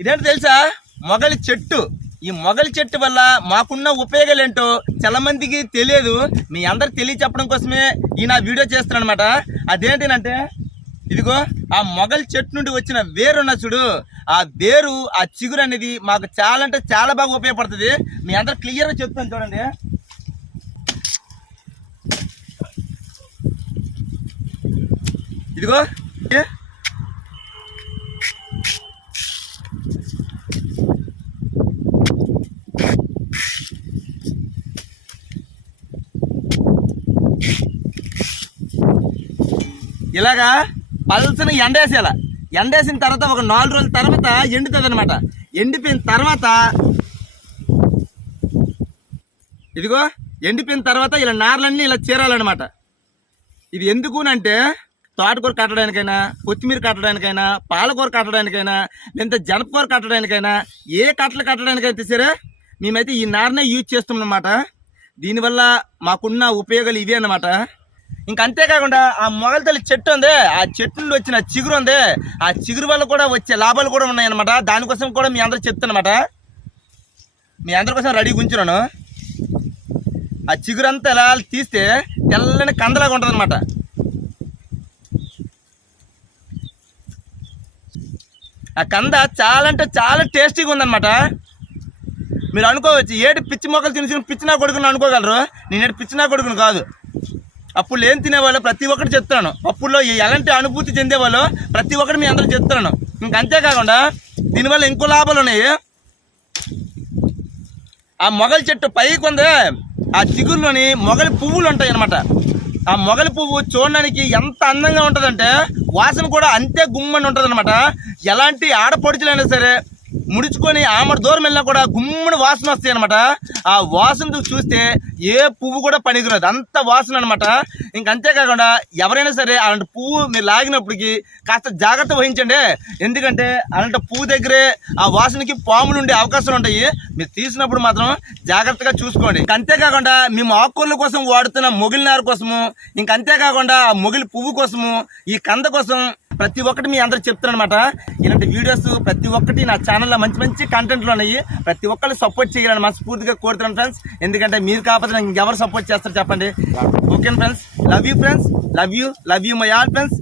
ఇదేంటి తెలుసా? మొగలి చెట్టు. ఈ మొగలి చెట్టు వల్ల మాకున్న ఉపయోగాలు ఏంటో చాలా మందికి తెలియదు. మీ అందరికి తెలియచెప్పడం కోసమే ఈ నా వీడియో చేస్తున్నాను అనమాట. అదేంటంటే ఇదిగో ఆ మొగలి చెట్టు నుండి వచ్చిన వేరు ఉన్న చూడు, ఆ వేరు ఆ చిగురు అనేది మాకు చాలా అంటే చాలా బాగా ఉపయోగపడుతుంది. మీ అందరు క్లియర్గా చెప్తాను చూడండి. ఇదిగో ఇలాగా పల్సని ఎండేసేలా, ఎండేసిన తర్వాత ఒక 4 రోజుల తర్వాత ఎండుతుంది అనమాట. ఎండిపోయిన తర్వాత ఇదిగో ఎండిపోయిన తర్వాత ఇలా నార్లన్నీ ఇలా చీరాలన్నమాట. ఇది ఎందుకునంటే తోటకూర కట్టడానికైనా, కొత్తిమీర కట్టడానికైనా, పాలకూర కట్టడానికైనా, లేదా జనపకూర కట్టడానికైనా, ఏ కట్టలు కట్టడానికైతే సరే మేమైతే ఈ నారనే యూజ్ చేస్తున్నాం అన్నమాట. దీనివల్ల మాకున్న ఉపయోగాలు ఇవే అన్నమాట. ఇంక అంతేకాకుండా ఆ మొగలితల్లి చెట్టు ఉంది, ఆ చెట్టు నుండి వచ్చిన చిగురు ఉంది, ఆ చిగురు వల్ల కూడా వచ్చే లాభాలు కూడా ఉన్నాయన్నమాట. దానికోసం కూడా మీ అందరూ చెప్తానమాట. మీ అందరి కోసం రెడీగా ఉంచున్నాను. ఆ చిగురు అంతా ఎలా తీస్తే తెల్లని కందలాగా ఉంటుంది అనమాట. ఆ కంద చాలా అంటే చాలా టేస్టీగా ఉందన్నమాట. మీరు అనుకోవచ్చు ఏడు పిచ్చి మొక్కలు తిని పిచ్చినా కొడుకుని అనుకోగలరు. నేనేడు పిచ్చినా కొడుకుని కాదు. అప్పుడు ఏం తినేవాళ్ళు ప్రతి ఒక్కటి చెప్తాను. అప్పుడులో ఎలాంటి అనుభూతి చెందేవాళ్ళు ప్రతి ఒక్కటి మీ అందరూ చెప్తాను. ఇంక అంతేకాకుండా దీనివల్ల ఇంకో లాభాలు ఉన్నాయి. ఆ మొగలి చెట్టు పైకి ఉంది, ఆ చిగురులోని మొగలి పువ్వులు ఉంటాయి అన్నమాట. ఆ మొగలి పువ్వు చూడడానికి ఎంత అందంగా ఉంటుందంటే వాసన కూడా అంతే గుమ్మని ఉంటుంది అనమాట. ఎలాంటి ఆడపడుచులైనా సరే ముడుచుకొని ఆమెడు దూరం వెళ్ళినా కూడా గుమ్మడి వాసన వస్తాయి అనమాట. ఆ వాసన చూస్తే ఏ పువ్వు కూడా పనికిరాదు, అంత వాసన అనమాట. ఇంక అంతేకాకుండా ఎవరైనా సరే అలాంటి పువ్వు మీరు లాగినప్పటికీ కాస్త జాగ్రత్త వహించండి. ఎందుకంటే అలాంటి పువ్వు దగ్గరే ఆ వాసనకి పాములు ఉండే అవకాశాలు ఉంటాయి. మీరు తీసినప్పుడు మాత్రం జాగ్రత్తగా చూసుకోండి. ఇంక అంతేకాకుండా మేము ఆకుకూరల కోసం వాడుతున్న మొగిలి నారు కోసము, ఇంక అంతేకాకుండా ఆ మొగిలి పువ్వు కోసము, ఈ కంద కోసం ప్రతి ఒక్కటి మీ అందరూ చెప్తారనమాట. ఇలాంటి వీడియోస్ ప్రతి ఒక్కటి నా ఛానల్లో మంచి మంచి కంటెంట్లు ఉన్నాయి. ప్రతి ఒక్కరు సపోర్ట్ చేయాలని మనస్ఫూర్తిగా కోరుతున్నాను ఫ్రెండ్స్. ఎందుకంటే మీరు కాకపోతే ఇంకెవరు సపోర్ట్ చేస్తారు చెప్పండి. Okay friends, love you friends, love you my all friends.